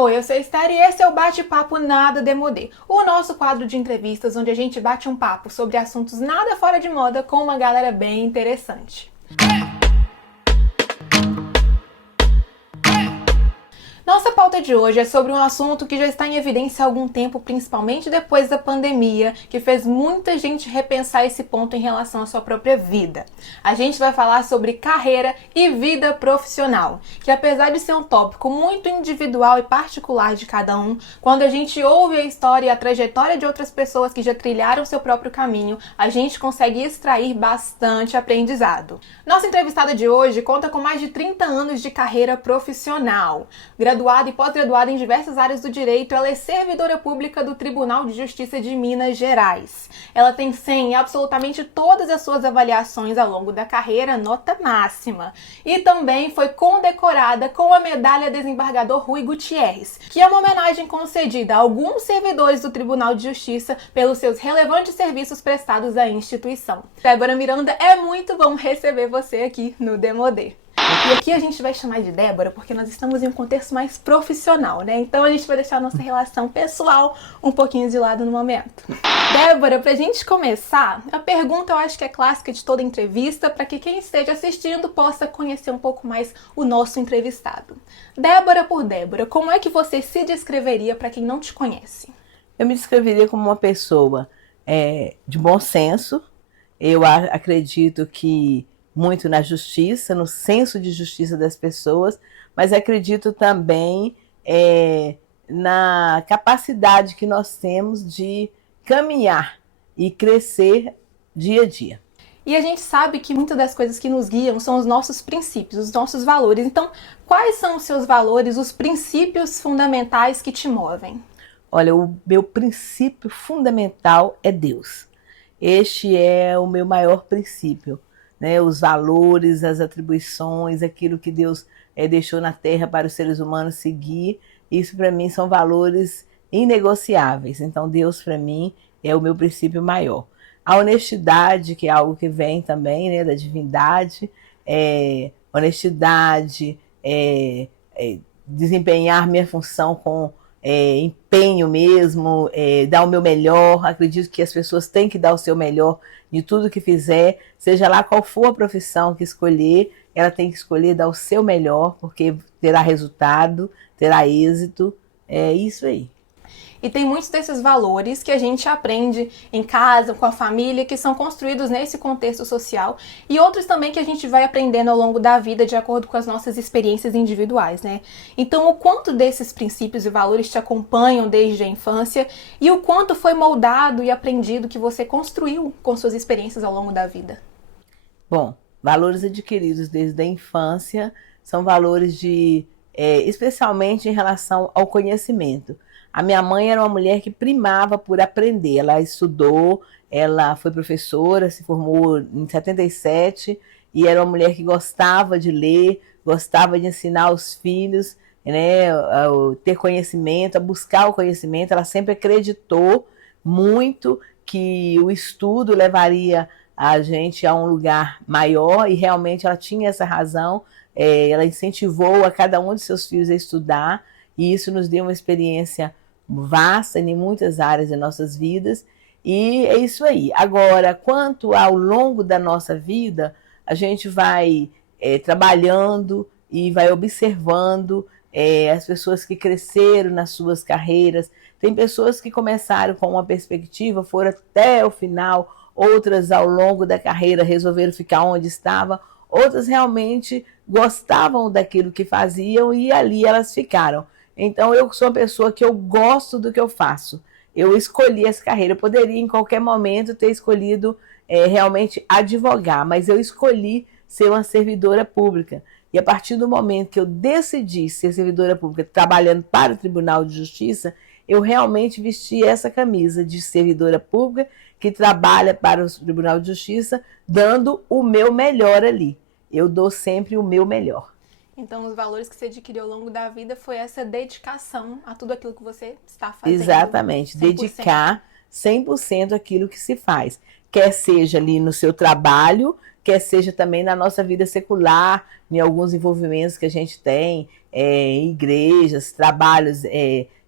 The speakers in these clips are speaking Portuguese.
Oi, eu sou a Esther e esse é o Bate-Papo Nada Demodê, o nosso quadro de entrevistas onde a gente bate um papo sobre assuntos nada fora de moda com uma galera bem interessante. Nossa pauta de hoje é sobre um assunto que já está em evidência há algum tempo, principalmente depois da pandemia, que fez muita gente repensar esse ponto em relação à sua própria vida. A gente vai falar sobre carreira e vida profissional, que apesar de ser um tópico muito individual e particular de cada um, quando a gente ouve a história e a trajetória de outras pessoas que já trilharam seu próprio caminho, a gente consegue extrair bastante aprendizado. Nossa entrevistada de hoje conta com mais de 30 anos de carreira profissional. Graduada e pós-graduada em diversas áreas do direito, ela é servidora pública do Tribunal de Justiça de Minas Gerais. Ela tem 100 em absolutamente todas as suas avaliações ao longo da carreira, nota máxima. E também foi condecorada com a medalha Desembargador Rui Gutierrez, que é uma homenagem concedida a alguns servidores do Tribunal de Justiça pelos seus relevantes serviços prestados à instituição. Débora Miranda, é muito bom receber você aqui no Demodê. E aqui a gente vai chamar de Débora porque nós estamos em um contexto mais profissional, né? Então a gente vai deixar a nossa relação pessoal um pouquinho de lado no momento. Débora, pra gente começar, a pergunta eu acho que é clássica de toda entrevista para que quem esteja assistindo possa conhecer um pouco mais o nosso entrevistado. Débora por Débora, como é que você se descreveria para quem não te conhece? Eu me descreveria como uma pessoa de bom senso. Eu acredito que muito na justiça, no senso de justiça das pessoas, mas acredito também na capacidade que nós temos de caminhar e crescer dia a dia. E a gente sabe que muitas das coisas que nos guiam são os nossos princípios, os nossos valores. Então, quais são os seus valores, os princípios fundamentais que te movem? Olha, o meu princípio fundamental é Deus. Este é o meu maior princípio. Né, os valores, as atribuições, aquilo que Deus deixou na terra para os seres humanos seguir, isso para mim são valores inegociáveis. Então Deus para mim é o meu princípio maior. A honestidade, que é algo que vem também, né, da divindade, honestidade, desempenhar minha função com empenho mesmo, dar o meu melhor. Acredito que as pessoas têm que dar o seu melhor de tudo que fizer, seja lá qual for a profissão que escolher, ela tem que escolher dar o seu melhor, porque terá resultado, terá êxito, é isso aí. E tem muitos desses valores que a gente aprende em casa, com a família, que são construídos nesse contexto social, e outros também que a gente vai aprendendo ao longo da vida de acordo com as nossas experiências individuais, né? Então, o quanto desses princípios e valores te acompanham desde a infância e o quanto foi moldado e aprendido que você construiu com suas experiências ao longo da vida? Bom, valores adquiridos desde a infância são valores especialmente em relação ao conhecimento. A minha mãe era uma mulher que primava por aprender. Ela estudou, ela foi professora, se formou em 77 e era uma mulher que gostava de ler, gostava de ensinar os filhos, né, a ter conhecimento, a buscar o conhecimento. Ela sempre acreditou muito que o estudo levaria a gente a um lugar maior e realmente ela tinha essa razão. Ela incentivou a cada um de seus filhos a estudar e isso nos deu uma experiência vasta em muitas áreas de nossas vidas, e é isso aí. Agora, quanto ao longo da nossa vida, a gente vai trabalhando e vai observando as pessoas que cresceram nas suas carreiras. Tem pessoas que começaram com uma perspectiva, foram até o final, outras ao longo da carreira resolveram ficar onde estava, outras realmente gostavam daquilo que faziam e ali elas ficaram. Então, eu sou uma pessoa que eu gosto do que eu faço. Eu escolhi essa carreira. Eu poderia, em qualquer momento, ter escolhido realmente advogar, mas eu escolhi ser uma servidora pública. E a partir do momento que eu decidi ser servidora pública, trabalhando para o Tribunal de Justiça, eu realmente vesti essa camisa de servidora pública que trabalha para o Tribunal de Justiça, dando o meu melhor ali. Eu dou sempre o meu melhor. Então, os valores que você adquiriu ao longo da vida foi essa dedicação a tudo aquilo que você está fazendo. Exatamente, 100%. dedicar 100% aquilo que se faz. Quer seja ali no seu trabalho, quer seja também na nossa vida secular, em alguns envolvimentos que a gente tem, em igrejas, trabalhos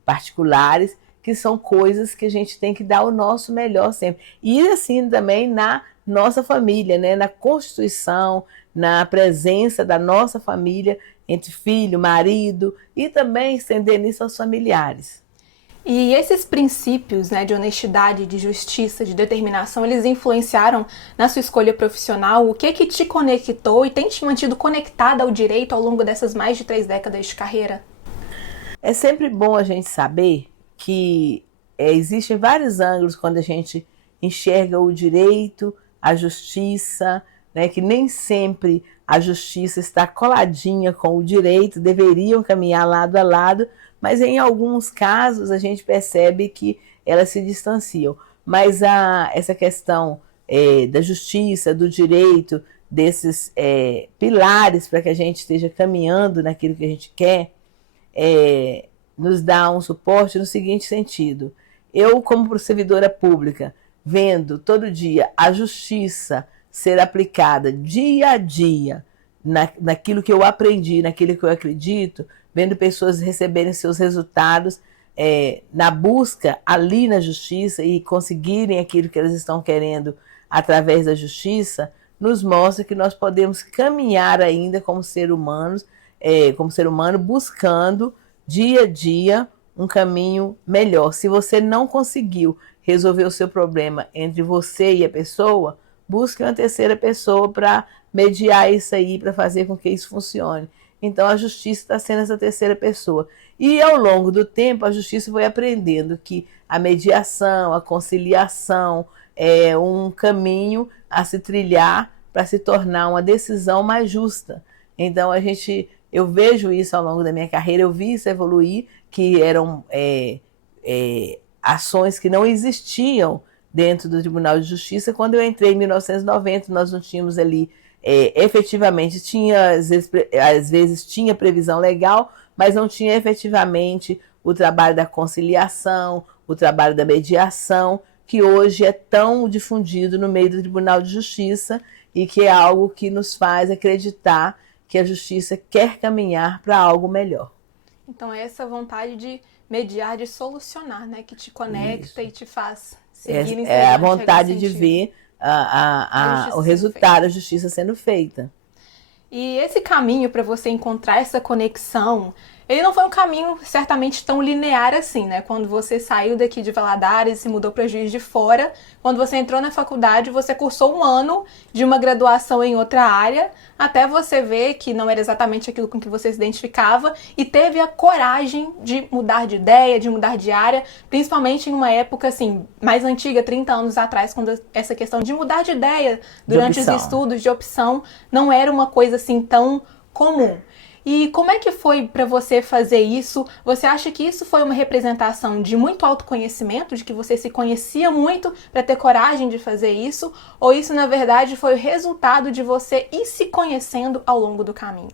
particulares, que são coisas que a gente tem que dar o nosso melhor sempre. E assim também na nossa família, né? Na constituição, na presença da nossa família, entre filho, marido, e também estender nisso aos familiares. E esses princípios, né, de honestidade, de justiça, de determinação, eles influenciaram na sua escolha profissional? O que te conectou e tem te mantido conectada ao direito ao longo dessas mais de 3 décadas de carreira? É sempre bom a gente saber que existem vários ângulos quando a gente enxerga o direito, a justiça, né, que nem sempre a justiça está coladinha com o direito, deveriam caminhar lado a lado, mas em alguns casos a gente percebe que elas se distanciam. Mas essa questão da justiça, do direito, desses pilares para que a gente esteja caminhando naquilo que a gente quer, nos dá um suporte no seguinte sentido. Eu, como servidora pública, vendo todo dia a justiça ser aplicada dia a dia naquilo que eu aprendi, naquilo que eu acredito, vendo pessoas receberem seus resultados na busca ali na justiça e conseguirem aquilo que elas estão querendo através da justiça, nos mostra que nós podemos caminhar ainda como ser humano, buscando dia a dia um caminho melhor. Se você não conseguiu resolver o seu problema entre você e a pessoa, busque uma terceira pessoa para mediar isso aí, para fazer com que isso funcione. Então a justiça está sendo essa terceira pessoa. E ao longo do tempo a justiça foi aprendendo que a mediação, a conciliação é um caminho a se trilhar para se tornar uma decisão mais justa. Então eu vejo isso ao longo da minha carreira, eu vi isso evoluir, que eram ações que não existiam dentro do Tribunal de Justiça. Quando eu entrei em 1990, nós não tínhamos ali, efetivamente, às vezes tinha previsão legal, mas não tinha efetivamente o trabalho da conciliação, o trabalho da mediação, que hoje é tão difundido no meio do Tribunal de Justiça e que é algo que nos faz acreditar que a justiça quer caminhar para algo melhor. Então é essa vontade de mediar, de solucionar, né, que te conecta e te faz seguir em frente. É a vontade de ver o resultado, a justiça sendo feita. E esse caminho para você encontrar essa conexão, ele não foi um caminho certamente tão linear assim, né? Quando você saiu daqui de Valadares e se mudou para Juiz de Fora, quando você entrou na faculdade, você cursou 1 ano de uma graduação em outra área, até você ver que não era exatamente aquilo com que você se identificava e teve a coragem de mudar de ideia, de mudar de área, principalmente em uma época assim, mais antiga, 30 anos atrás, quando essa questão de mudar de ideia durante os estudos, de opção, não era uma coisa assim tão comum. E como é que foi para você fazer isso? Você acha que isso foi uma representação de muito autoconhecimento, de que você se conhecia muito para ter coragem de fazer isso? Ou isso, na verdade, foi o resultado de você ir se conhecendo ao longo do caminho?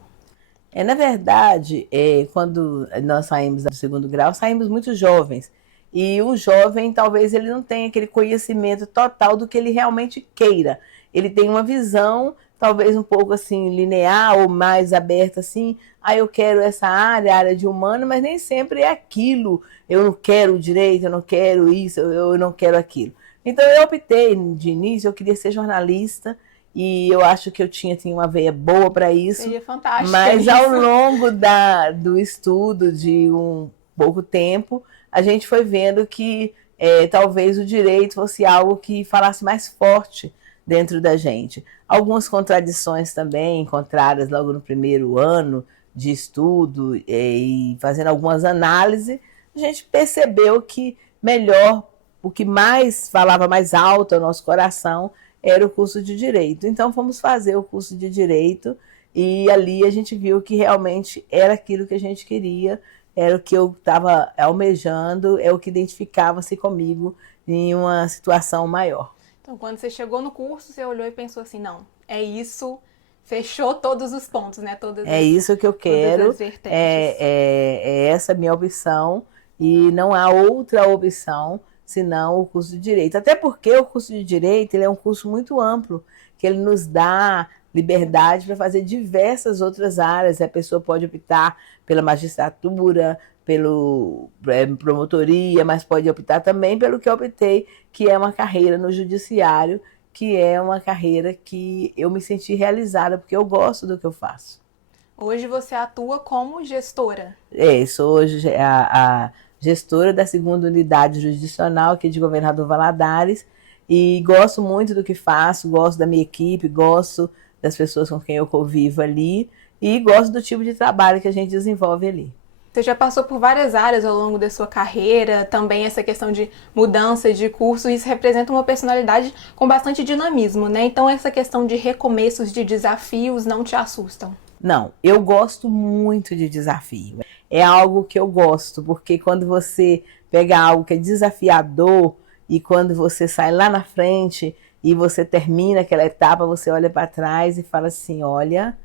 Na verdade, quando nós saímos do 2º grau, saímos muito jovens. E um jovem, talvez, ele não tenha aquele conhecimento total do que ele realmente queira. Ele tem uma visão talvez um pouco assim linear ou mais aberta assim, eu quero essa área de humano, mas nem sempre é aquilo, eu não quero o direito, eu não quero isso, eu não quero aquilo. Então eu optei de início, eu queria ser jornalista e eu acho que eu tinha uma veia boa para isso. Seria fantástico. Mas ao longo do estudo de um pouco tempo, a gente foi vendo que talvez o direito fosse algo que falasse mais forte dentro da gente. Algumas contradições também encontradas logo no primeiro ano de estudo e fazendo algumas análises, a gente percebeu que melhor, o que mais falava mais alto ao nosso coração era o curso de Direito. Então fomos fazer o curso de Direito e ali a gente viu que realmente era aquilo que a gente queria, era o que eu estava almejando, é o que identificava-se comigo em uma situação maior. Então, quando você chegou no curso, você olhou e pensou assim, não, é isso, fechou todos os pontos, né? Isso que eu quero, é essa minha opção e não há outra opção senão o curso de Direito. Até porque o curso de Direito ele é um curso muito amplo, que ele nos dá liberdade para fazer diversas outras áreas. A pessoa pode optar pela magistratura, pelo promotoria, mas pode optar também pelo que eu optei, que é uma carreira no judiciário, que é uma carreira que eu me senti realizada, porque eu gosto do que eu faço. Hoje você atua como gestora. Sou hoje a gestora da segunda unidade jurisdicional aqui de Governador Valadares e gosto muito do que faço, gosto da minha equipe, gosto das pessoas com quem eu convivo ali e gosto do tipo de trabalho que a gente desenvolve ali. Você já passou por várias áreas ao longo da sua carreira, também essa questão de mudança de curso, isso representa uma personalidade com bastante dinamismo, né? Então essa questão de recomeços, de desafios não te assustam? Não, eu gosto muito de desafio. É algo que eu gosto, porque quando você pega algo que é desafiador e quando você sai lá na frente e você termina aquela etapa, você olha para trás e fala assim, olha,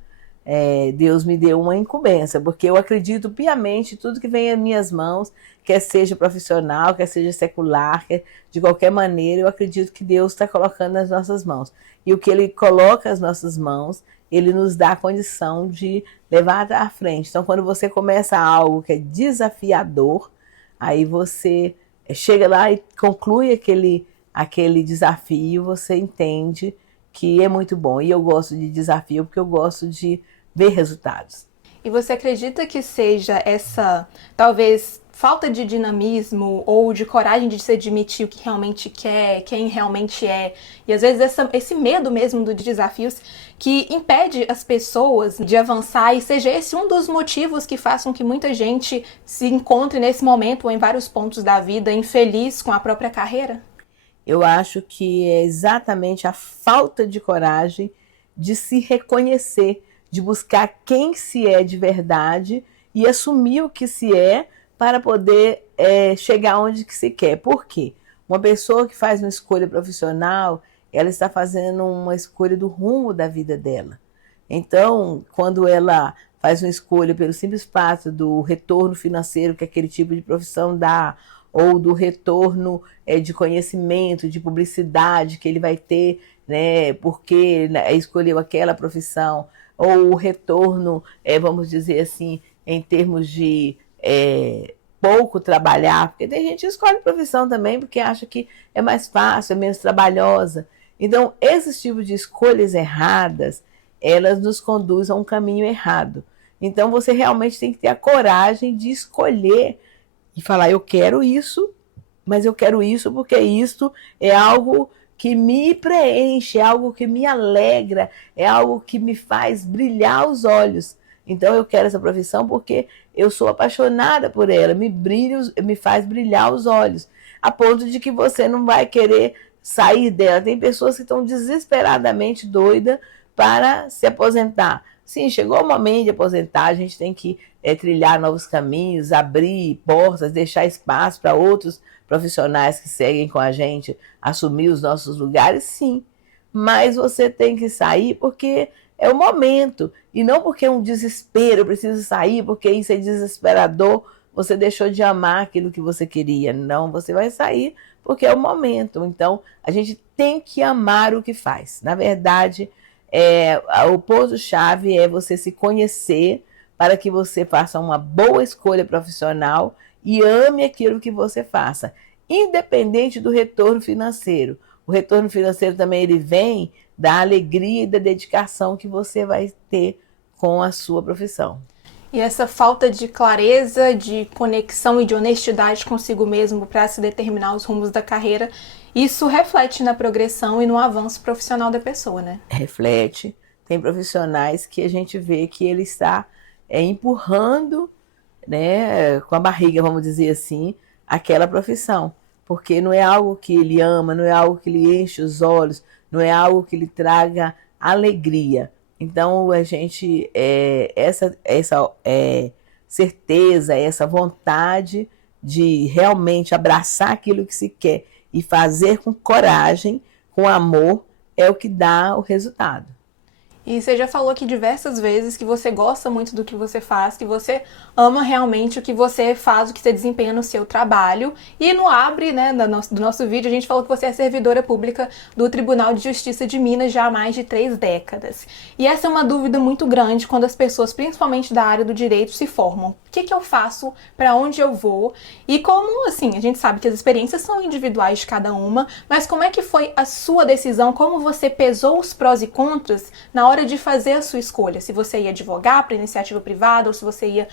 Deus me deu uma incumbência, porque eu acredito piamente em tudo que vem às minhas mãos, quer seja profissional, quer seja secular, quer, de qualquer maneira, eu acredito que Deus está colocando nas nossas mãos. E o que Ele coloca nas nossas mãos, Ele nos dá a condição de levar à frente. Então, quando você começa algo que é desafiador, aí você chega lá e conclui aquele desafio, você entende que é muito bom. E eu gosto de desafio porque eu gosto de ver resultados. E você acredita que seja essa, talvez, falta de dinamismo ou de coragem de se admitir o que realmente quer, quem realmente é, e às vezes esse medo mesmo dos desafios que impede as pessoas de avançar e seja esse um dos motivos que façam que muita gente se encontre nesse momento ou em vários pontos da vida infeliz com a própria carreira? Eu acho que é exatamente a falta de coragem de se reconhecer, de buscar quem se é de verdade e assumir o que se é para poder chegar onde que se quer. Por quê? Uma pessoa que faz uma escolha profissional, ela está fazendo uma escolha do rumo da vida dela. Então, quando ela faz uma escolha pelo simples fato do retorno financeiro que aquele tipo de profissão dá, ou do retorno de conhecimento, de publicidade que ele vai ter, né, porque escolheu aquela profissão, ou o retorno, vamos dizer assim, em termos de pouco trabalhar, porque tem gente que escolhe profissão também porque acha que é mais fácil, é menos trabalhosa. Então, esses tipos de escolhas erradas, elas nos conduzem a um caminho errado. Então, você realmente tem que ter a coragem de escolher e falar, eu quero isso, mas eu quero isso porque isso é algo que me preenche, é algo que me alegra, é algo que me faz brilhar os olhos. Então eu quero essa profissão porque eu sou apaixonada por ela, me faz brilhar os olhos, a ponto de que você não vai querer sair dela. Tem pessoas que estão desesperadamente doidas para se aposentar. Sim, chegou o momento de aposentar, a gente tem que trilhar novos caminhos, abrir portas, deixar espaço para outros profissionais que seguem com a gente, assumir os nossos lugares, sim. Mas você tem que sair porque é o momento, e não porque é um desespero, eu preciso sair, porque isso é desesperador, você deixou de amar aquilo que você queria. Não, você vai sair porque é o momento. Então, a gente tem que amar o que faz. Na verdade, o ponto-chave é você se conhecer para que você faça uma boa escolha profissional e ame aquilo que você faça, independente do retorno financeiro. O retorno financeiro também ele vem da alegria e da dedicação que você vai ter com a sua profissão. E essa falta de clareza, de conexão e de honestidade consigo mesmo para se determinar os rumos da carreira, isso reflete na progressão e no avanço profissional da pessoa, né? Reflete. Tem profissionais que a gente vê que ele está empurrando, né, com a barriga, vamos dizer assim, aquela profissão. Porque não é algo que ele ama, não é algo que lhe enche os olhos, não é algo que lhe traga alegria. Então, a gente, essa certeza, essa vontade de realmente abraçar aquilo que se quer e fazer com coragem, com amor, é o que dá o resultado. E você já falou aqui diversas vezes que você gosta muito do que você faz, que você ama realmente o que você faz, o que você desempenha no seu trabalho. E no Abre, né, do nosso vídeo, a gente falou que você é servidora pública do Tribunal de Justiça de Minas já há mais de 3 décadas. E essa é uma dúvida muito grande quando as pessoas, principalmente da área do direito, se formam. O que eu faço? Para onde eu vou? E como, assim, a gente sabe que as experiências são individuais de cada uma, mas como é que foi a sua decisão? Como você pesou os prós e contras na hora de fazer a sua escolha? Se você ia advogar para iniciativa privada ou se você ia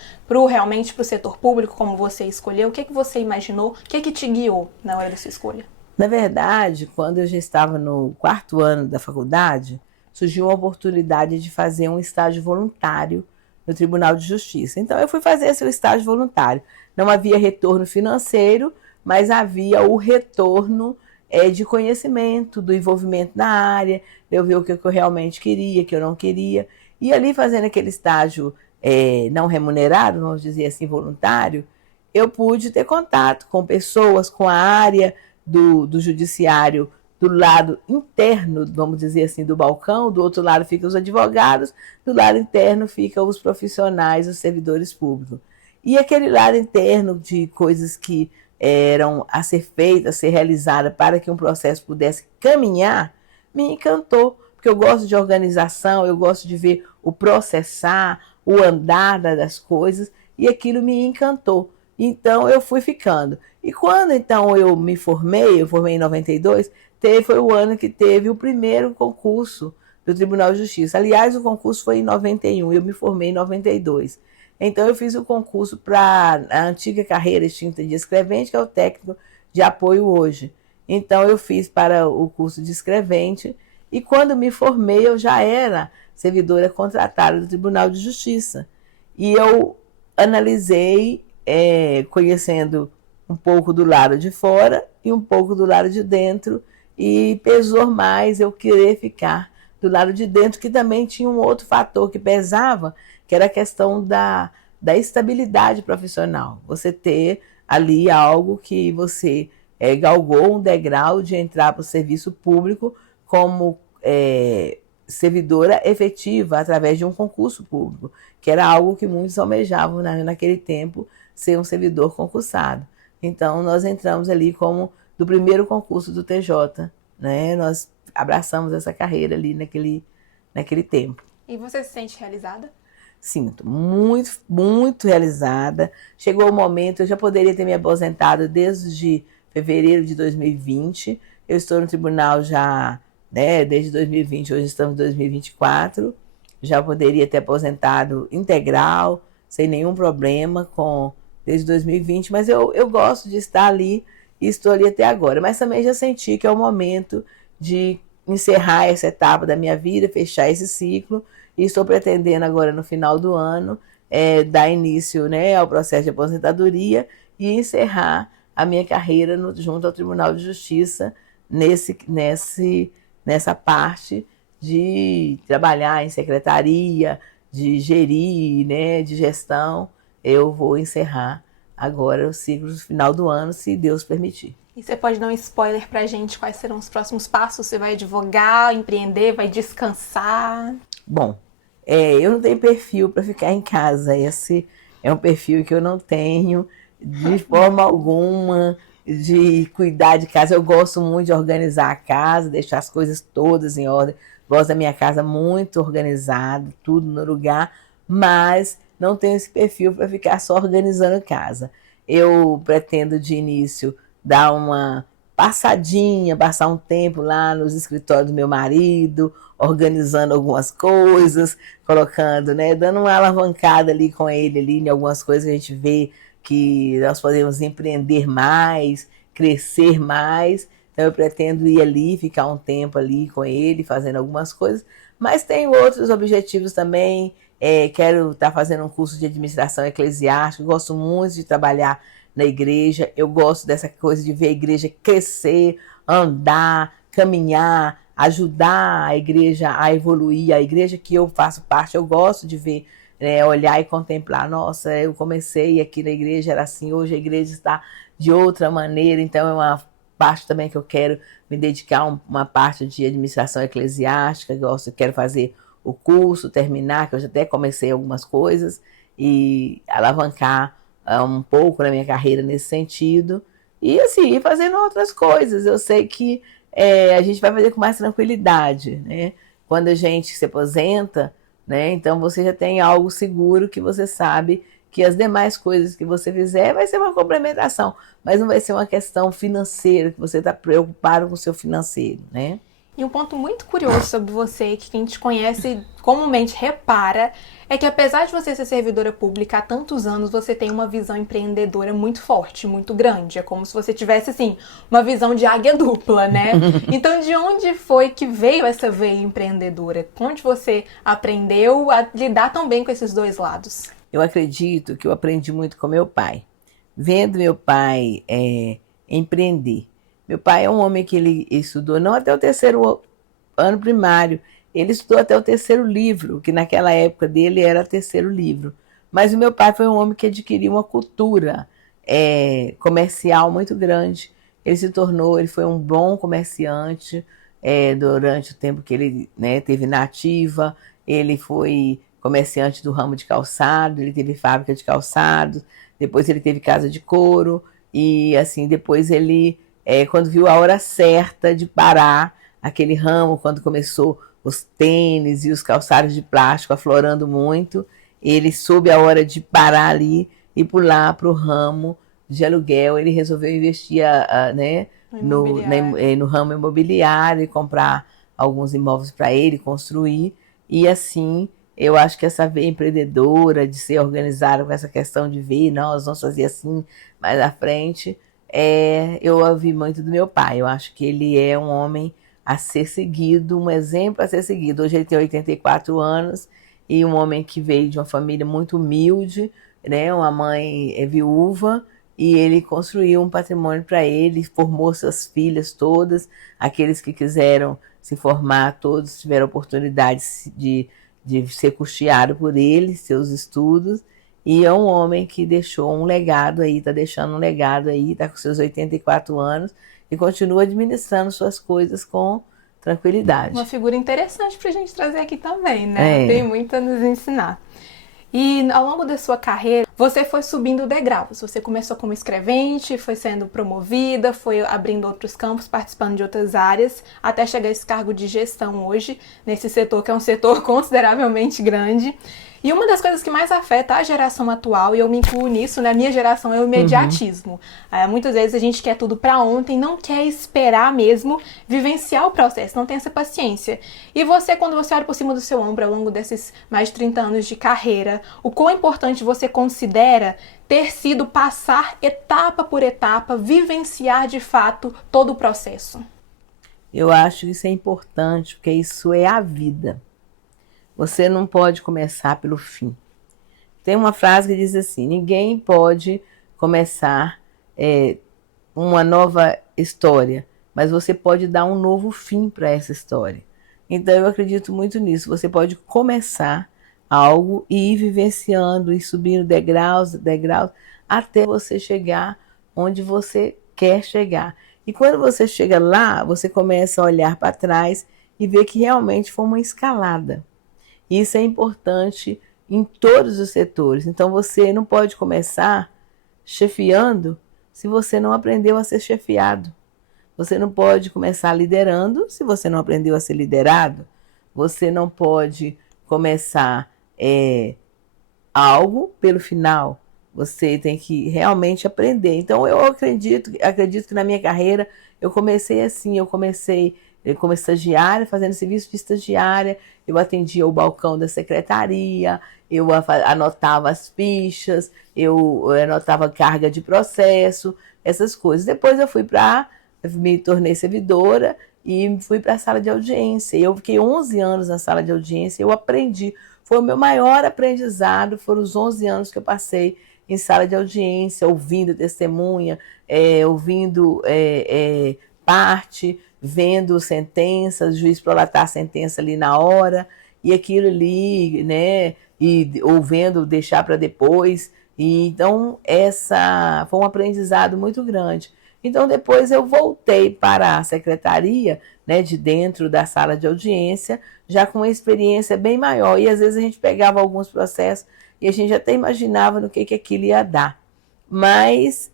realmente para o setor público, como você escolheu, o que você imaginou? O que te guiou na hora da sua escolha? Na verdade, quando eu já estava no 4º ano da faculdade, surgiu uma oportunidade de fazer um estágio voluntário no Tribunal de Justiça. Então, eu fui fazer esse estágio voluntário. Não havia retorno financeiro, mas havia o retorno de conhecimento, do envolvimento na área, de eu ver o que eu realmente queria, o que eu não queria. E ali, fazendo aquele estágio não remunerado, vamos dizer assim, voluntário, eu pude ter contato com pessoas, com a área do judiciário, do lado interno, vamos dizer assim, do balcão, do outro lado ficam os advogados, do lado interno ficam os profissionais, os servidores públicos. E aquele lado interno de coisas que eram a ser feitas, a ser realizadas para que um processo pudesse caminhar, me encantou, porque eu gosto de organização, eu gosto de ver o processar, o andar das coisas, e aquilo me encantou. Então eu fui ficando. E quando então eu formei em 92, foi o ano que teve o primeiro concurso do Tribunal de Justiça. Aliás, o concurso foi em 91, eu me formei em 92. Então eu fiz o concurso para a antiga carreira extinta de escrevente, que é o técnico de apoio hoje. Então eu fiz para o curso de escrevente e quando me formei eu já era servidora contratada do Tribunal de Justiça. E eu analisei, conhecendo um pouco do lado de fora e um pouco do lado de dentro, e pesou mais eu querer ficar do lado de dentro, que também tinha um outro fator que pesava, que era a questão da estabilidade profissional. Você ter ali algo que você galgou um degrau de entrar para o serviço público como servidora efetiva através de um concurso público, que era algo que muitos almejavam naquele tempo, ser um servidor concursado. Então, nós entramos ali como do primeiro concurso do TJ, né? Nós abraçamos essa carreira ali naquele tempo. E você se sente realizada? Sinto, muito, muito realizada. Chegou o momento, eu já poderia ter me aposentado desde fevereiro de 2020. Eu estou no tribunal já, né, desde 2020, hoje estamos em 2024. Já poderia ter aposentado integral, sem nenhum problema, desde 2020, mas eu gosto de estar ali e estou ali até agora. Mas também já senti que é o momento de encerrar essa etapa da minha vida, fechar esse ciclo, e estou pretendendo agora no final do ano dar início, né, ao processo de aposentadoria e encerrar a minha carreira junto ao Tribunal de Justiça nessa parte de trabalhar em secretaria, de gerir, né, de gestão. Eu vou encerrar agora o ciclo do final do ano, se Deus permitir. E você pode dar um spoiler pra gente quais serão os próximos passos? Você vai advogar, empreender, vai descansar? Bom, eu não tenho perfil para ficar em casa. Esse é um perfil que eu não tenho de forma alguma de cuidar de casa. Eu gosto muito de organizar a casa, deixar as coisas todas em ordem. Gosto da minha casa muito organizada, tudo no lugar, mas não tenho esse perfil para ficar só organizando a casa. Eu pretendo de início dar uma passadinha, passar um tempo lá nos escritórios do meu marido, organizando algumas coisas, colocando, né, dando uma alavancada ali com ele ali em algumas coisas que a gente vê que nós podemos empreender mais, crescer mais. Então eu pretendo ir ali, ficar um tempo ali com ele, fazendo algumas coisas, mas tenho outros objetivos também. Quero estar fazendo um curso de administração eclesiástica, gosto muito de trabalhar na igreja, eu gosto dessa coisa de ver a igreja crescer, andar, caminhar, ajudar a igreja a evoluir. A igreja que eu faço parte, eu gosto de ver, olhar e contemplar. Nossa, eu comecei aqui na igreja, era assim, hoje a igreja está de outra maneira. Então é uma parte também que eu quero me dedicar, uma parte de administração eclesiástica, quero fazer o curso, terminar, que eu já até comecei algumas coisas, e alavancar um pouco na minha carreira nesse sentido. E assim, ir fazendo outras coisas. Eu sei que a gente vai fazer com mais tranquilidade, né? Quando a gente se aposenta, né? Então você já tem algo seguro que você sabe que as demais coisas que você fizer vai ser uma complementação, mas não vai ser uma questão financeira, que você está preocupado com o seu financeiro, né? E um ponto muito curioso sobre você, que quem te conhece comumente repara, é que apesar de você ser servidora pública há tantos anos, você tem uma visão empreendedora muito forte, muito grande. É como se você tivesse, assim, uma visão de águia dupla, né? Então, de onde foi que veio essa veia empreendedora? Onde você aprendeu a lidar tão bem com esses dois lados? Eu acredito que eu aprendi muito com meu pai. Vendo meu pai empreender. Meu pai é um homem que ele estudou não até o terceiro ano primário, ele estudou até o terceiro livro, que naquela época dele era terceiro livro. Mas o meu pai foi um homem que adquiriu uma cultura comercial muito grande. Ele foi um bom comerciante durante o tempo que ele, né, teve na ativa. Ele foi comerciante do ramo de calçado, ele teve fábrica de calçados, depois ele teve casa de couro, e assim, depois ele, quando viu a hora certa de parar aquele ramo, quando começou os tênis e os calçados de plástico aflorando muito, ele soube a hora de parar ali e pular para o ramo de aluguel. Ele resolveu investir né, no ramo imobiliário e comprar alguns imóveis para ele construir, e assim eu acho que essa veia empreendedora, de ser organizada com essa questão de ver, nós vamos fazer assim mais à frente, eu ouvi muito do meu pai. Eu acho que ele é um homem a ser seguido, um exemplo a ser seguido. Hoje ele tem 84 anos e um homem que veio de uma família muito humilde, né? Uma mãe viúva, e ele construiu um patrimônio para ele, formou suas filhas todas, aqueles que quiseram se formar, todos tiveram oportunidade de ser custeado por ele, seus estudos, e é um homem que deixou um legado aí, está deixando um legado aí, está com seus 84 anos e continua administrando suas coisas com tranquilidade. Uma figura interessante para a gente trazer aqui também, né? Tem muito a nos ensinar. E ao longo da sua carreira, você foi subindo degraus. Você começou como escrevente, foi sendo promovida, foi abrindo outros campos, participando de outras áreas, até chegar a esse cargo de gestão hoje, nesse setor que é um setor consideravelmente grande. E uma das coisas que mais afeta a geração atual, e eu me incluo nisso, né? Minha geração é o imediatismo. Muitas vezes a gente quer tudo pra ontem, não quer esperar mesmo vivenciar o processo, não tem essa paciência. E você, quando você olha por cima do seu ombro ao longo desses mais de 30 anos de carreira, o quão importante você considera ter sido passar etapa por etapa, vivenciar de fato todo o processo? Eu acho que isso é importante, porque isso é a vida. Você não pode começar pelo fim. Tem uma frase que diz assim: ninguém pode começar uma nova história, mas você pode dar um novo fim para essa história. Então eu acredito muito nisso. Você pode começar algo e ir vivenciando, e subindo degraus, até você chegar onde você quer chegar. E quando você chega lá, você começa a olhar para trás e ver que realmente foi uma escalada. Isso é importante em todos os setores. Então você não pode começar chefiando se você não aprendeu a ser chefiado. Você não pode começar liderando se você não aprendeu a ser liderado. Você não pode começar algo pelo final. Você tem que realmente aprender. Então eu acredito que na minha carreira eu comecei assim, eu comecei como estagiária, fazendo serviço de estagiária, eu atendia o balcão da secretaria, eu anotava as fichas, eu anotava carga de processo, essas coisas. Depois me tornei servidora e fui para a sala de audiência. Eu fiquei 11 anos na sala de audiência, eu aprendi. Foi o meu maior aprendizado, foram os 11 anos que eu passei em sala de audiência, ouvindo testemunha, ouvindo parte, vendo sentenças, juiz prolatar a sentença ali na hora, e aquilo ali, né, e ouvendo deixar para depois. E então essa foi um aprendizado muito grande. Então, depois eu voltei para a secretaria, né, de dentro da sala de audiência, já com uma experiência bem maior. E às vezes a gente pegava alguns processos e a gente até imaginava no que aquilo ia dar. Mas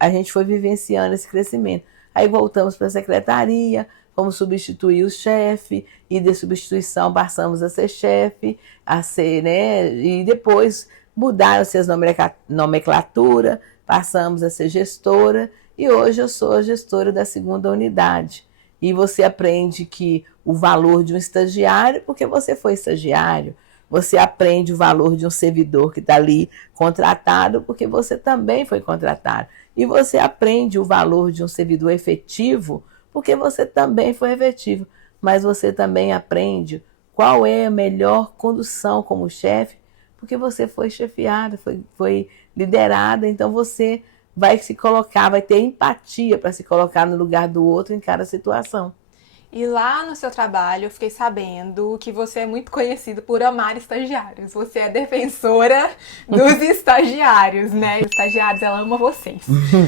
a gente foi vivenciando esse crescimento. Aí voltamos para a secretaria, fomos substituir o chefe, e de substituição passamos a ser chefe, a ser, né, e depois mudaram-se as nomenclatura, passamos a ser gestora, e hoje eu sou a gestora da segunda unidade. E você aprende que o valor de um estagiário, porque você foi estagiário, você aprende o valor de um servidor que está ali contratado, porque você também foi contratado. E você aprende o valor de um servidor efetivo, porque você também foi efetivo. Mas você também aprende qual é a melhor condução como chefe, porque você foi chefiada, foi liderada, então você vai se colocar, vai ter empatia para se colocar no lugar do outro em cada situação. E lá no seu trabalho eu fiquei sabendo que você é muito conhecido por amar estagiários. Você é defensora dos estagiários, né? Os estagiários, ela ama vocês.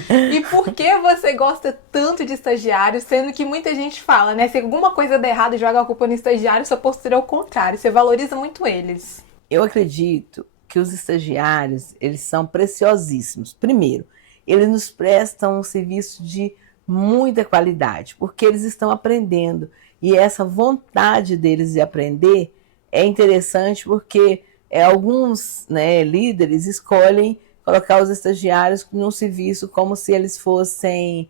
E por que você gosta tanto de estagiários, sendo que muita gente fala, né? Se alguma coisa der errado, joga a culpa no estagiário, sua postura é o contrário. Você valoriza muito eles. Eu acredito que os estagiários, eles são preciosíssimos. Primeiro, eles nos prestam um serviço de muita qualidade, porque eles estão aprendendo. E essa vontade deles de aprender é interessante porque alguns, né, líderes escolhem colocar os estagiários num serviço como se eles fossem,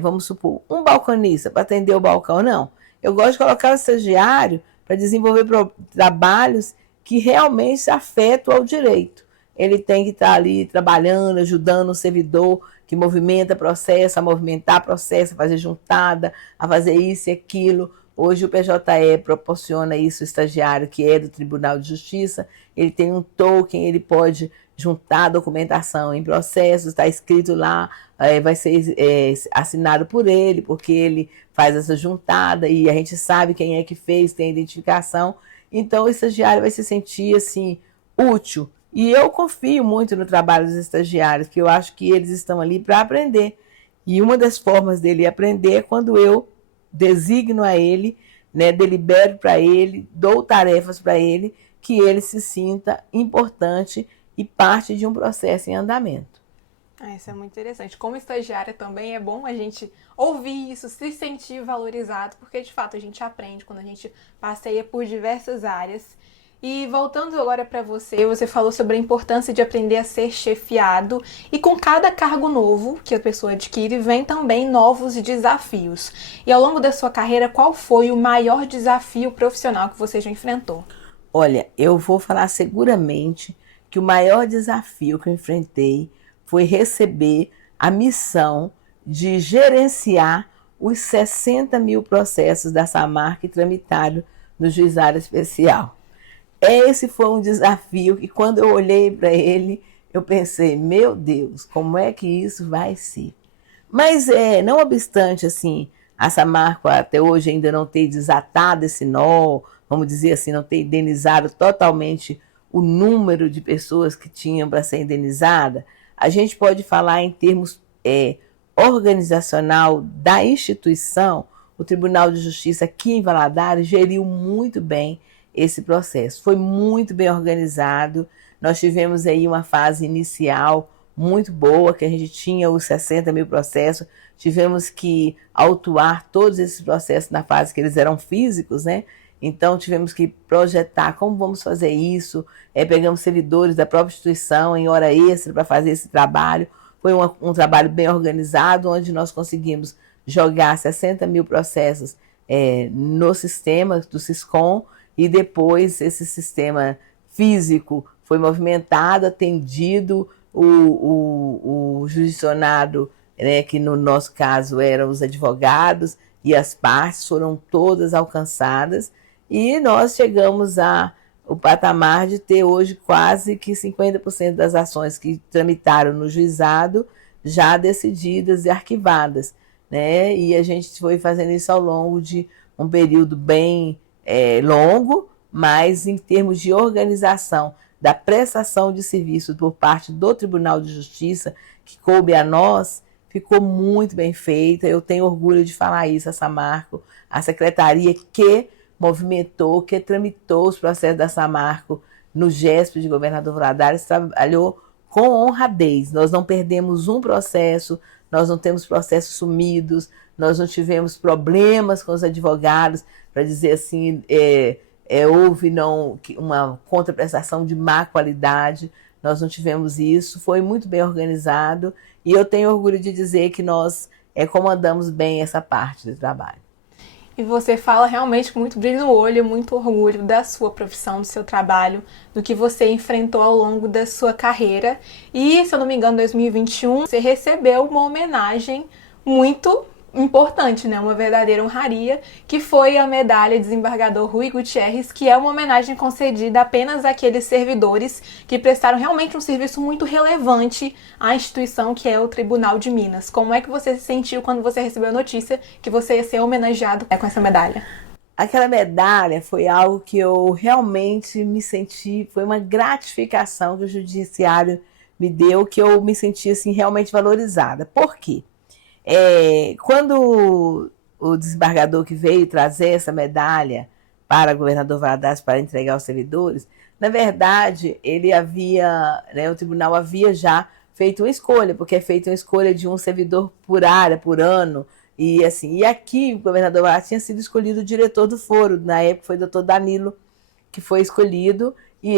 vamos supor, um balconista para atender o balcão. Não. Eu gosto de colocar o estagiário para desenvolver trabalhos que realmente afetam ao direito. Ele tem que estar ali trabalhando, ajudando o servidor que movimenta processo, a movimentar processo, a fazer juntada, a fazer isso e aquilo. Hoje o PJE proporciona isso, o estagiário que é do Tribunal de Justiça, ele tem um token, ele pode juntar documentação em processo, está escrito lá, vai ser assinado por ele, porque ele faz essa juntada e a gente sabe quem é que fez, tem identificação. Então o estagiário vai se sentir assim, útil. E eu confio muito no trabalho dos estagiários, porque eu acho que eles estão ali para aprender. E uma das formas dele aprender é quando eu designo a ele, né, delibero para ele, dou tarefas para ele, que ele se sinta importante e parte de um processo em andamento. Isso é muito interessante. Como estagiária também é bom a gente ouvir isso, se sentir valorizado, porque de fato a gente aprende quando a gente passeia por diversas áreas. E voltando agora para você falou sobre a importância de aprender a ser chefiado, e com cada cargo novo que a pessoa adquire, vem também novos desafios. E ao longo da sua carreira, qual foi o maior desafio profissional que você já enfrentou? Olha, eu vou falar seguramente que o maior desafio que eu enfrentei foi receber a missão de gerenciar os 60 mil processos da Samarco que tramitaram no Juizado Especial. Esse foi um desafio que, quando eu olhei para ele, eu pensei, meu Deus, como é que isso vai ser? Mas, não obstante, assim, a Samarco até hoje ainda não ter desatado esse nó, vamos dizer assim, não ter indenizado totalmente o número de pessoas que tinham para ser indenizada, a gente pode falar em termos organizacional da instituição. O Tribunal de Justiça aqui em Valadares geriu muito bem esse processo. Foi muito bem organizado. Nós tivemos aí uma fase inicial muito boa, que a gente tinha os 60 mil processos. Tivemos que autuar todos esses processos na fase que eles eram físicos, né? Então tivemos que projetar como vamos fazer isso. Pegamos servidores da própria instituição em hora extra para fazer esse trabalho. Foi um trabalho bem organizado, onde nós conseguimos jogar 60 mil processos no sistema do Siscom. E depois esse sistema físico foi movimentado, atendido, o jurisdicionado, né, que no nosso caso eram os advogados, e as partes foram todas alcançadas, e nós chegamos ao patamar de ter hoje quase que 50% das ações que tramitaram no juizado já decididas e arquivadas, né? E a gente foi fazendo isso ao longo de um período bem longo, mas em termos de organização da prestação de serviços por parte do Tribunal de Justiça, que coube a nós, ficou muito bem feita. Eu tenho orgulho de falar isso a Samarco, a secretaria que movimentou, que tramitou os processos da Samarco no GESP de Governador Valadares, trabalhou com honradez. Nós não perdemos um processo, nós não temos processos sumidos, nós não tivemos problemas com os advogados, para dizer assim, houve uma contraprestação de má qualidade, nós não tivemos isso, foi muito bem organizado e eu tenho orgulho de dizer que nós comandamos bem essa parte do trabalho. E você fala realmente com muito brilho no olho, muito orgulho da sua profissão, do seu trabalho, do que você enfrentou ao longo da sua carreira. E, se eu não me engano, em 2021, você recebeu uma homenagem muito importante, né? Uma verdadeira honraria, que foi a medalha Desembargador Rui Gutierrez, que é uma homenagem concedida apenas àqueles servidores que prestaram realmente um serviço muito relevante à instituição que é o Tribunal de Minas. Como é que você se sentiu quando você recebeu a notícia que você ia ser homenageado com essa medalha? Aquela medalha foi algo que eu realmente me senti, foi uma gratificação que o judiciário me deu, que eu me senti assim, realmente valorizada. Por quê? Quando o desembargador que veio trazer essa medalha para o governador Valadares para entregar aos servidores, na verdade, o tribunal havia já feito uma escolha, porque é feita uma escolha de um servidor por área, por ano, e aqui o governador Valadares tinha sido escolhido o diretor do foro, na época foi o doutor Danilo que foi escolhido, e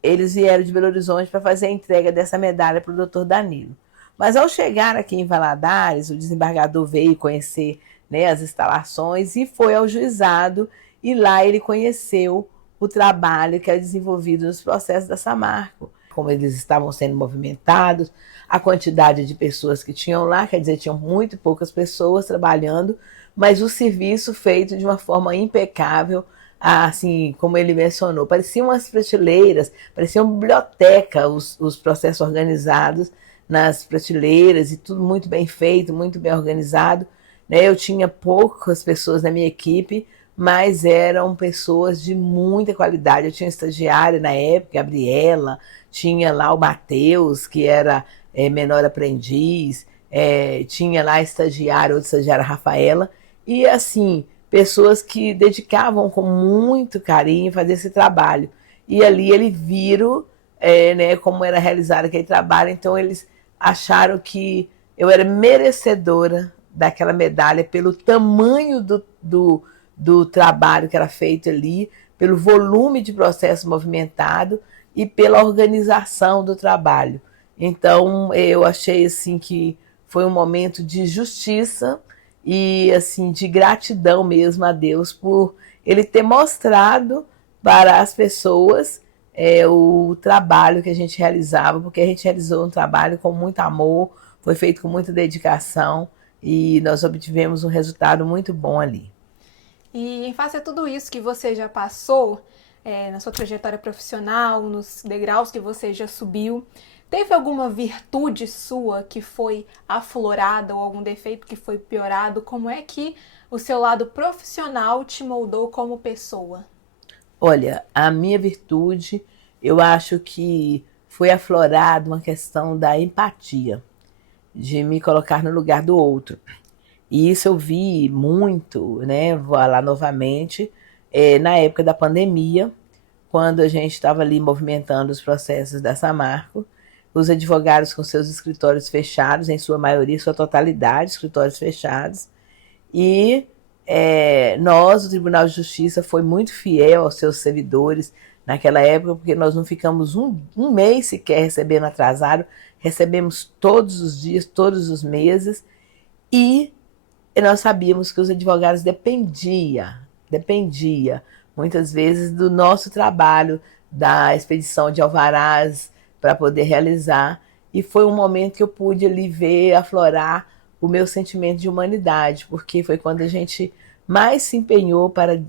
eles vieram de Belo Horizonte para fazer a entrega dessa medalha para o doutor Danilo. Mas ao chegar aqui em Valadares, o desembargador veio conhecer, né, as instalações e foi ao juizado, e lá ele conheceu o trabalho que era desenvolvido nos processos da Samarco, como eles estavam sendo movimentados, a quantidade de pessoas que tinham lá, quer dizer, tinham muito poucas pessoas trabalhando, mas o serviço feito de uma forma impecável, assim, como ele mencionou, pareciam umas prateleiras, parecia uma biblioteca, os processos organizados nas prateleiras e tudo muito bem feito, muito bem organizado, né? Eu tinha poucas pessoas na minha equipe, mas eram pessoas de muita qualidade. Eu tinha estagiária na época, Gabriela, tinha lá o Matheus, que era menor aprendiz, tinha lá outra estagiária, Rafaela, e assim, pessoas que dedicavam com muito carinho a fazer esse trabalho. E ali eles viram né, como era realizado aquele trabalho, então eles acharam que eu era merecedora daquela medalha pelo tamanho do trabalho que era feito ali, pelo volume de processo movimentado e pela organização do trabalho. Então, eu achei assim que foi um momento de justiça e assim de gratidão mesmo a Deus por ele ter mostrado para as pessoas o trabalho que a gente realizava, porque a gente realizou um trabalho com muito amor, foi feito com muita dedicação e nós obtivemos um resultado muito bom ali. E em face a tudo isso que você já passou, na sua trajetória profissional, nos degraus que você já subiu, teve alguma virtude sua que foi aflorada ou algum defeito que foi piorado? Como é que o seu lado profissional te moldou como pessoa? Olha, a minha virtude, eu acho que foi aflorada uma questão da empatia, de me colocar no lugar do outro. E isso eu vi muito, né? Vou lá novamente, na época da pandemia, quando a gente estava ali movimentando os processos da Samarco, os advogados com seus escritórios fechados, em sua maioria, sua totalidade, escritórios fechados, e nós, o Tribunal de Justiça, foi muito fiel aos seus servidores naquela época, porque nós não ficamos um mês sequer recebendo atrasado, recebemos todos os dias, todos os meses, e nós sabíamos que os advogados dependia muitas vezes do nosso trabalho, da expedição de alvarás para poder realizar, e foi um momento que eu pude ali ver aflorar o meu sentimento de humanidade, porque foi quando a gente mais se empenhou para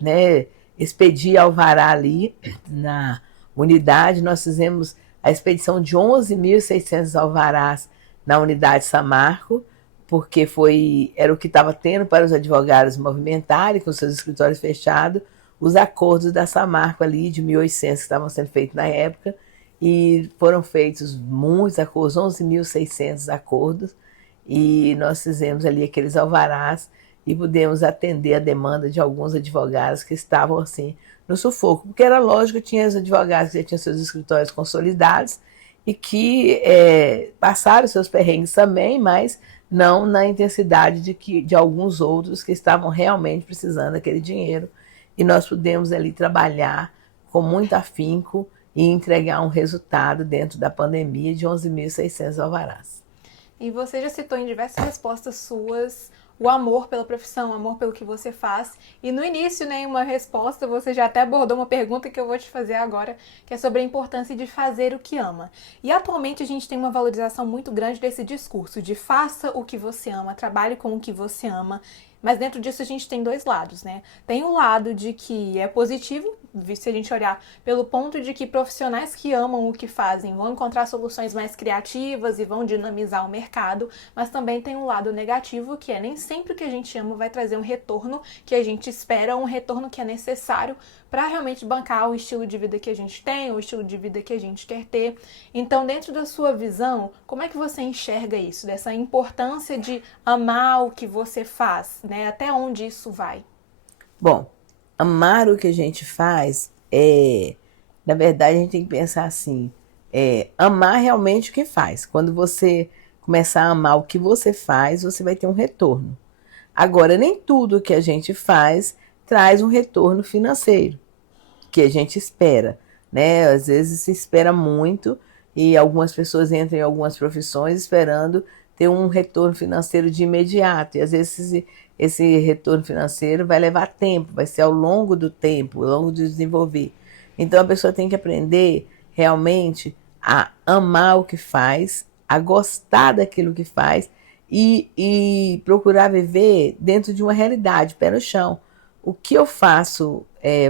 né, expedir alvará ali na unidade. Nós fizemos a expedição de 11.600 alvarás na unidade Samarco, porque era o que estava tendo para os advogados movimentarem com seus escritórios fechados, os acordos da Samarco ali de 1.800 que estavam sendo feitos na época, e foram feitos muitos acordos, 11.600 acordos, e nós fizemos ali aqueles alvarás e pudemos atender a demanda de alguns advogados que estavam assim no sufoco, porque era lógico que tinha os advogados que já tinham seus escritórios consolidados e que passaram seus perrengues também, mas não na intensidade de alguns outros que estavam realmente precisando daquele dinheiro. E nós pudemos ali trabalhar com muito afinco e entregar um resultado dentro da pandemia de 11.600 alvarás. E você já citou em diversas respostas suas o amor pela profissão, o amor pelo que você faz. E no início, né, em uma resposta, você já até abordou uma pergunta que eu vou te fazer agora, que é sobre a importância de fazer o que ama. E atualmente a gente tem uma valorização muito grande desse discurso de faça o que você ama, trabalhe com o que você ama. Mas dentro disso a gente tem dois lados, né? Tem o lado de que é positivo, se a gente olhar pelo ponto de que profissionais que amam o que fazem vão encontrar soluções mais criativas e vão dinamizar o mercado, mas também tem um lado negativo, que é nem sempre o que a gente ama vai trazer um retorno que a gente espera, um retorno que é necessário para realmente bancar o estilo de vida que a gente tem, o estilo de vida que a gente quer ter. Então, dentro da sua visão, como é que você enxerga isso, dessa importância de amar o que você faz, né? Até onde isso vai? Bom, amar o que a gente faz na verdade, a gente tem que pensar assim, amar realmente o que faz. Quando você começar a amar o que você faz, você vai ter um retorno. Agora, nem tudo que a gente faz traz um retorno financeiro que a gente espera, né? Às vezes se espera muito e algumas pessoas entram em algumas profissões esperando ter um retorno financeiro de imediato. E às vezes esse retorno financeiro vai levar tempo, vai ser ao longo do tempo, ao longo de desenvolver. Então a pessoa tem que aprender realmente a amar o que faz, a gostar daquilo que faz e procurar viver dentro de uma realidade, pé no chão. O que eu faço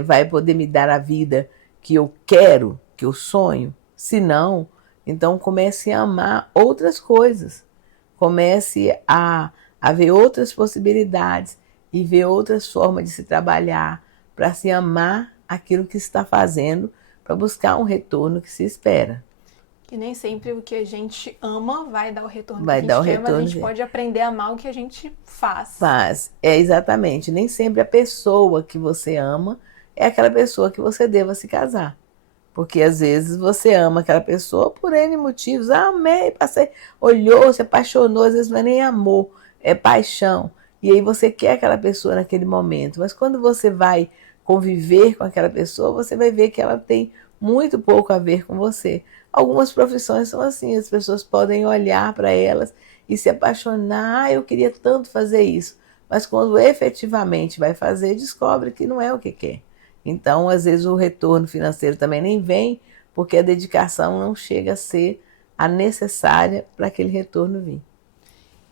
vai poder me dar a vida que eu quero, que eu sonho? Se não, então comece a amar outras coisas. Comece a ver outras possibilidades e ver outras formas de se trabalhar para se amar aquilo que se está fazendo, para buscar um retorno que se espera. Que nem sempre o que a gente ama vai dar o retorno Vai que a dar o gente quer, mas a retorno gente pode aprender a amar o que a gente faz. Faz, exatamente. Nem sempre a pessoa que você ama é aquela pessoa que você deva se casar. Porque às vezes você ama aquela pessoa por N motivos. Ah, amei, passei, olhou, se apaixonou, às vezes não é nem amor, é paixão. E aí você quer aquela pessoa naquele momento. Mas quando você vai conviver com aquela pessoa, você vai ver que ela tem muito pouco a ver com você. Algumas profissões são assim, as pessoas podem olhar para elas e se apaixonar. Ah, eu queria tanto fazer isso. Mas quando efetivamente vai fazer, descobre que não é o que quer. Então, às vezes, o retorno financeiro também nem vem, porque a dedicação não chega a ser a necessária para aquele retorno vir.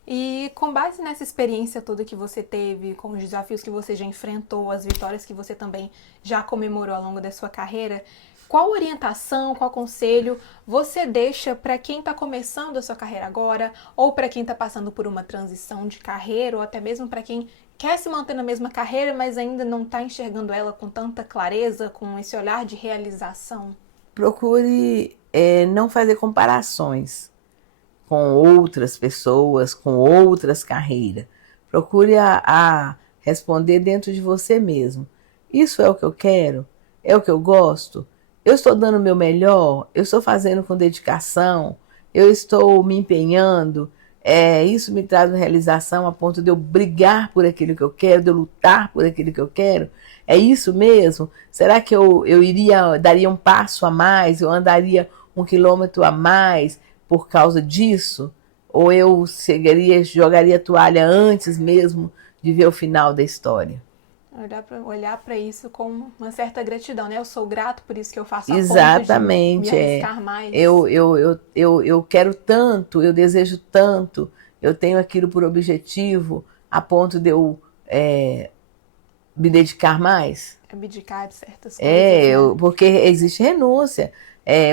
E com base nessa experiência toda que você teve, com os desafios que você já enfrentou, as vitórias que você também já comemorou ao longo da sua carreira, qual orientação, qual conselho você deixa para quem está começando a sua carreira agora, ou para quem está passando por uma transição de carreira, ou até mesmo para quem quer se manter na mesma carreira, mas ainda não está enxergando ela com tanta clareza, com esse olhar de realização? Procure não fazer comparações com outras pessoas, com outras carreiras. Procure a responder dentro de você mesmo. Isso é o que eu quero? É o que eu gosto? Eu estou dando o meu melhor? Eu estou fazendo com dedicação? Eu estou me empenhando? Isso me traz uma realização a ponto de eu brigar por aquilo que eu quero, de eu lutar por aquilo que eu quero? É isso mesmo? Será que eu daria um passo a mais? Eu andaria 1 quilômetro a mais por causa disso? Ou eu jogaria a toalha antes mesmo de ver o final da história? Olhar para isso com uma certa gratidão, né? Eu sou grato por isso que eu faço a Exatamente, ponto de me arriscar mais. Eu quero tanto, eu desejo tanto, eu tenho aquilo por objetivo a ponto de eu me dedicar mais. Abdicar de certas coisas, né? Porque existe renúncia.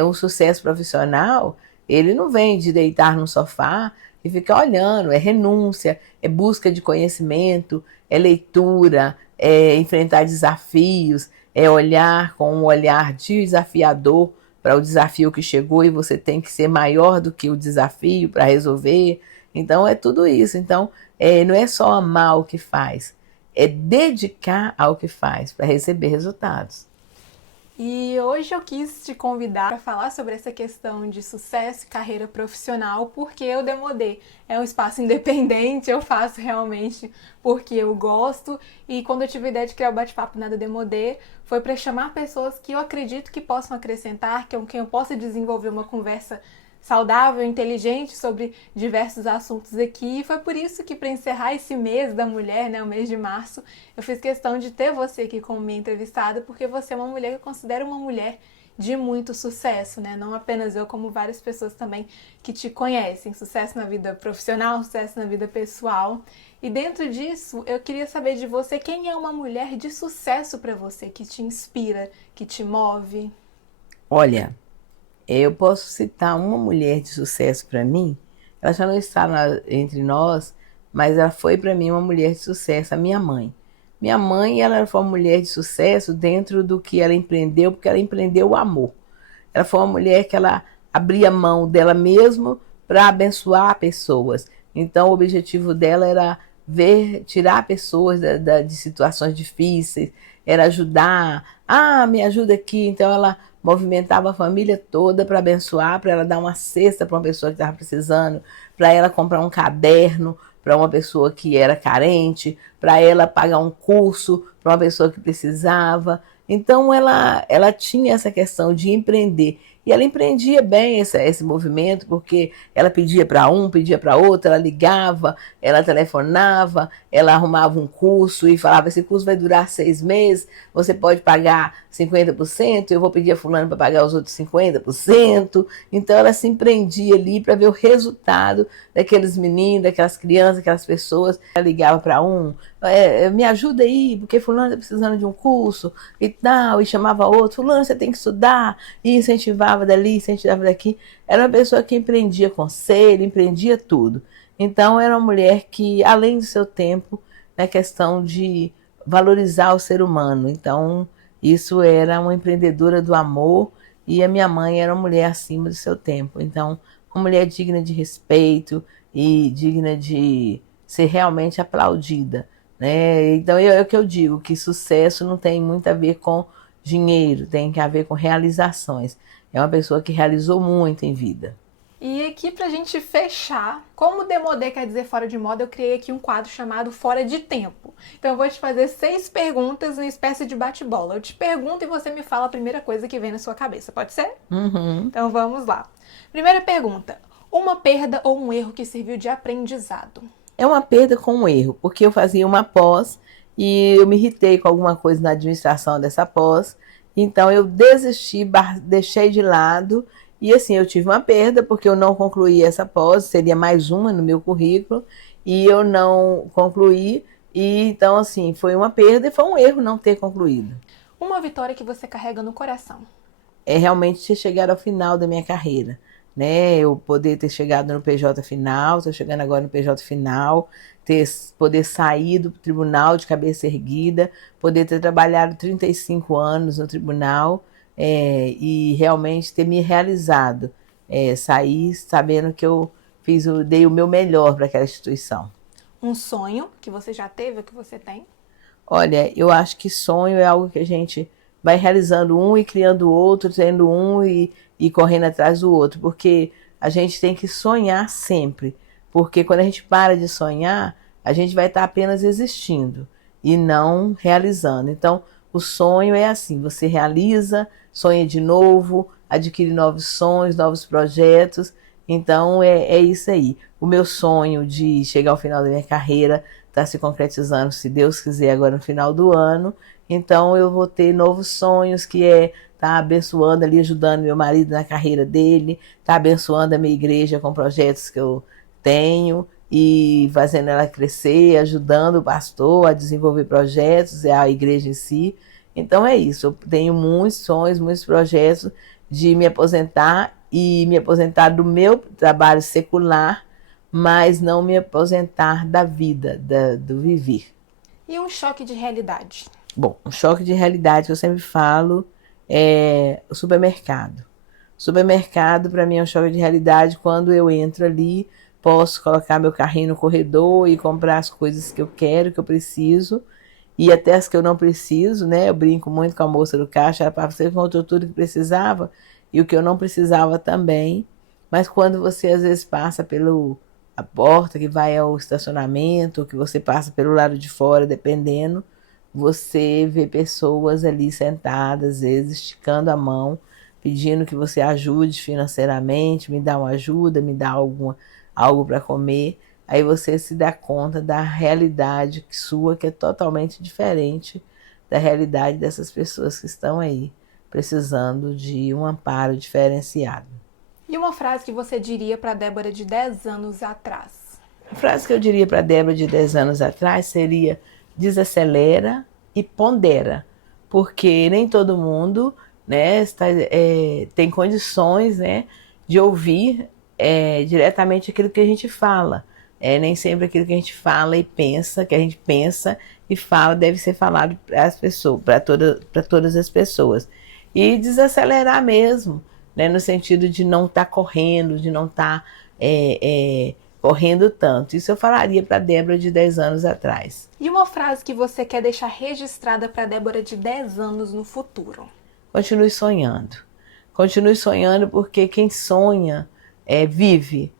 Um sucesso profissional, ele não vem de deitar no sofá e ficar olhando, é renúncia, é busca de conhecimento, é leitura, é enfrentar desafios, é olhar com um olhar desafiador para o desafio que chegou e você tem que ser maior do que o desafio para resolver. Então é tudo isso. Então não é só amar o que faz, é dedicar ao que faz para receber resultados. E hoje eu quis te convidar para falar sobre essa questão de sucesso e carreira profissional, porque o Demodê é um espaço independente, eu faço realmente porque eu gosto. E quando eu tive a ideia de criar o Bate-Papo Nada Demodê, foi para chamar pessoas que eu acredito que possam acrescentar, com quem eu possa desenvolver uma conversa saudável, inteligente sobre diversos assuntos aqui. E foi por isso que, para encerrar esse mês da mulher, né, o mês de março, eu fiz questão de ter você aqui como minha entrevistada, porque você é uma mulher que eu considero uma mulher de muito sucesso, né? Não apenas eu, como várias pessoas também que te conhecem. Sucesso na vida profissional, sucesso na vida pessoal. E dentro disso, eu queria saber de você quem é uma mulher de sucesso para você, que te inspira, que te move. Olha, eu posso citar uma mulher de sucesso para mim. Ela já não está entre nós, mas ela foi para mim uma mulher de sucesso, a minha mãe. Minha mãe, ela foi uma mulher de sucesso dentro do que ela empreendeu, porque ela empreendeu o amor. Ela foi uma mulher que ela abria mão dela mesma para abençoar pessoas. Então, o objetivo dela era tirar pessoas de situações difíceis, era ajudar. Ah, me ajuda aqui. Então, ela movimentava a família toda para abençoar, para ela dar uma cesta para uma pessoa que estava precisando, para ela comprar um caderno para uma pessoa que era carente, para ela pagar um curso para uma pessoa que precisava. Então ela tinha essa questão de empreender. E ela empreendia bem esse movimento, porque ela pedia para um, pedia para outro, ela ligava, ela telefonava, ela arrumava um curso e falava, esse curso vai durar 6 meses, você pode pagar 50%, eu vou pedir a fulano para pagar os outros 50%. Então ela se empreendia ali para ver o resultado daqueles meninos, daquelas crianças, aquelas pessoas. Ela ligava para um, me ajuda aí, porque fulano está precisando de um curso e tal, e chamava outro, fulano, você tem que estudar, e incentivava dali, incentivava daqui. Era uma pessoa que empreendia conselho, empreendia tudo. Então era uma mulher que, além do seu tempo, na questão de valorizar o ser humano. Então isso era uma empreendedora do amor, e a minha mãe era uma mulher acima do seu tempo. Então uma mulher digna de respeito e digna de ser realmente aplaudida, né? Então é o que eu digo, que sucesso não tem muito a ver com dinheiro, tem a ver com realizações. É uma pessoa que realizou muito em vida. E aqui pra gente fechar, como demodé quer dizer fora de moda, eu criei aqui um quadro chamado Fora de Tempo. Então eu vou te fazer 6 perguntas, uma espécie de bate-bola. Eu te pergunto e você me fala a primeira coisa que vem na sua cabeça, pode ser? Uhum. Então vamos lá. Primeira pergunta, uma perda ou um erro que serviu de aprendizado? É uma perda com um erro, porque eu fazia uma pós e eu me irritei com alguma coisa na administração dessa pós, então eu desisti, deixei de lado, e assim, eu tive uma perda porque eu não concluí essa pós, seria mais uma no meu currículo, e eu não concluí, e então assim, foi uma perda e foi um erro não ter concluído. Uma vitória que você carrega no coração? É realmente ter chegado ao final da minha carreira, né? Eu poder ter chegado no PJ final, estou chegando agora no PJ final, poder sair do tribunal de cabeça erguida, poder ter trabalhado 35 anos no tribunal e realmente ter me realizado, sair sabendo que eu dei o meu melhor para aquela instituição. Um sonho que você já teve ou que você tem? Olha, eu acho que sonho é algo que a gente vai realizando um e criando outro, tendo um e correndo atrás do outro, porque a gente tem que sonhar sempre, porque quando a gente para de sonhar, a gente vai estar apenas existindo e não realizando. Então, o sonho é assim, você realiza, sonha de novo, adquire novos sonhos, novos projetos. Então, é isso aí. O meu sonho de chegar ao final da minha carreira está se concretizando, se Deus quiser, agora no final do ano. Então, eu vou ter novos sonhos, que tá abençoando ali, ajudando meu marido na carreira dele, tá abençoando a minha igreja com projetos que eu tenho e fazendo ela crescer, ajudando o pastor a desenvolver projetos e a igreja em si. Então é isso, eu tenho muitos sonhos, muitos projetos de me aposentar e me aposentar do meu trabalho secular, mas não me aposentar da vida, do viver. E um choque de realidade? Bom, um choque de realidade que eu sempre falo é o supermercado. Supermercado, para mim, é um choque de realidade. Quando eu entro ali, posso colocar meu carrinho no corredor e comprar as coisas que eu quero, que eu preciso, e até as que eu não preciso, né? Eu brinco muito com a moça do caixa, ela fala, você encontrou tudo que precisava e o que eu não precisava também. Mas quando você às vezes passa pelo a porta que vai ao estacionamento, ou que você passa pelo lado de fora, dependendo, você vê pessoas ali sentadas, às vezes esticando a mão, pedindo que você ajude financeiramente, me dá uma ajuda, me dá algo para comer. Aí você se dá conta da realidade sua, que é totalmente diferente da realidade dessas pessoas que estão aí, precisando de um amparo diferenciado. E uma frase que você diria para Débora de 10 anos atrás? A frase que eu diria para a Débora de 10 anos atrás seria: desacelera e pondera, porque nem todo mundo, né, tem condições, né, de ouvir diretamente aquilo que a gente fala. Nem sempre aquilo que a gente fala e pensa, que a gente pensa e fala, deve ser falado para as pessoas, para todas as pessoas. E desacelerar mesmo, né, no sentido de não estar correndo, de não estar correndo tanto. Isso eu falaria para a Débora de 10 anos atrás. E uma frase que você quer deixar registrada para a Débora de 10 anos no futuro? Continue sonhando. Continue sonhando, porque quem sonha vive.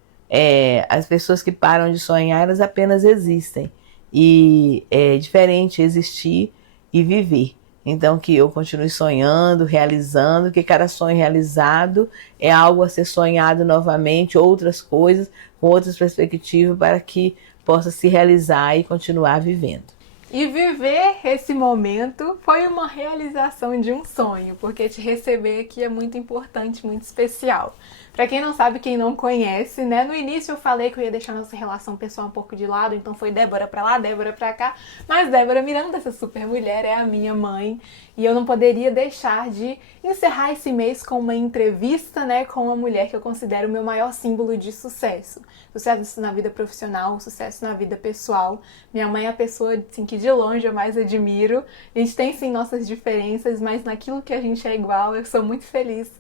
As pessoas que param de sonhar, elas apenas existem. E é diferente existir e viver. Então, que eu continue sonhando, realizando, que cada sonho realizado é algo a ser sonhado novamente, outras coisas, com outras perspectivas, para que possa se realizar e continuar vivendo. E viver esse momento foi uma realização de um sonho, porque te receber aqui é muito importante, muito especial. Pra quem não sabe, quem não conhece, né? No início eu falei que eu ia deixar nossa relação pessoal um pouco de lado, então foi Débora pra lá, Débora pra cá. Mas Débora Miranda, essa super mulher, é a minha mãe. E eu não poderia deixar de encerrar esse mês com uma entrevista, né? Com uma mulher que eu considero o meu maior símbolo de sucesso. Sucesso na vida profissional, sucesso na vida pessoal. Minha mãe é a pessoa assim, que de longe eu mais admiro. A gente tem sim nossas diferenças, mas naquilo que a gente é igual, eu sou muito feliz.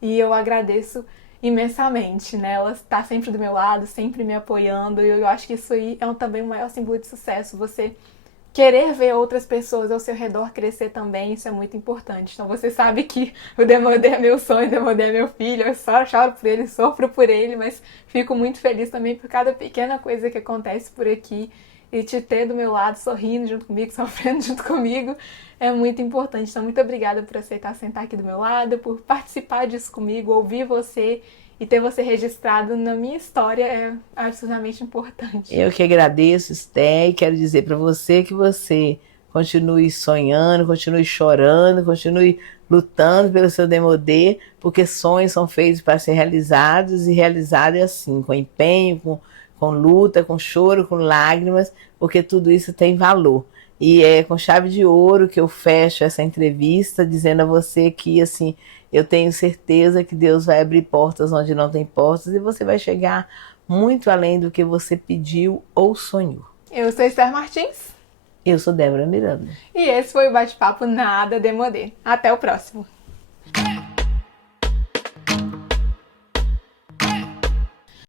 E eu agradeço imensamente, né? Ela está sempre do meu lado, sempre me apoiando, e eu acho que isso aí é também o maior símbolo de sucesso, você querer ver outras pessoas ao seu redor crescer também, isso é muito importante. Então você sabe que o Demodé é meu sonho, o Demodé é meu filho, eu só choro por ele, sofro por ele, mas fico muito feliz também por cada pequena coisa que acontece por aqui, e te ter do meu lado, sorrindo junto comigo, sofrendo junto comigo, é muito importante. Então, muito obrigada por aceitar sentar aqui do meu lado, por participar disso comigo, ouvir você e ter você registrado na minha história é absolutamente importante. Eu que agradeço, Esté, e quero dizer para você que você continue sonhando, continue chorando, continue lutando pelo seu Demodé, porque sonhos são feitos para ser realizados, e realizado é assim, com empenho, com luta, com choro, com lágrimas, porque tudo isso tem valor. E é com chave de ouro que eu fecho essa entrevista, dizendo a você que, assim, eu tenho certeza que Deus vai abrir portas onde não tem portas, e você vai chegar muito além do que você pediu ou sonhou. Eu sou Esther Martins. Eu sou Débora Miranda. E esse foi o Bate-Papo Nada Demodé. Até o próximo.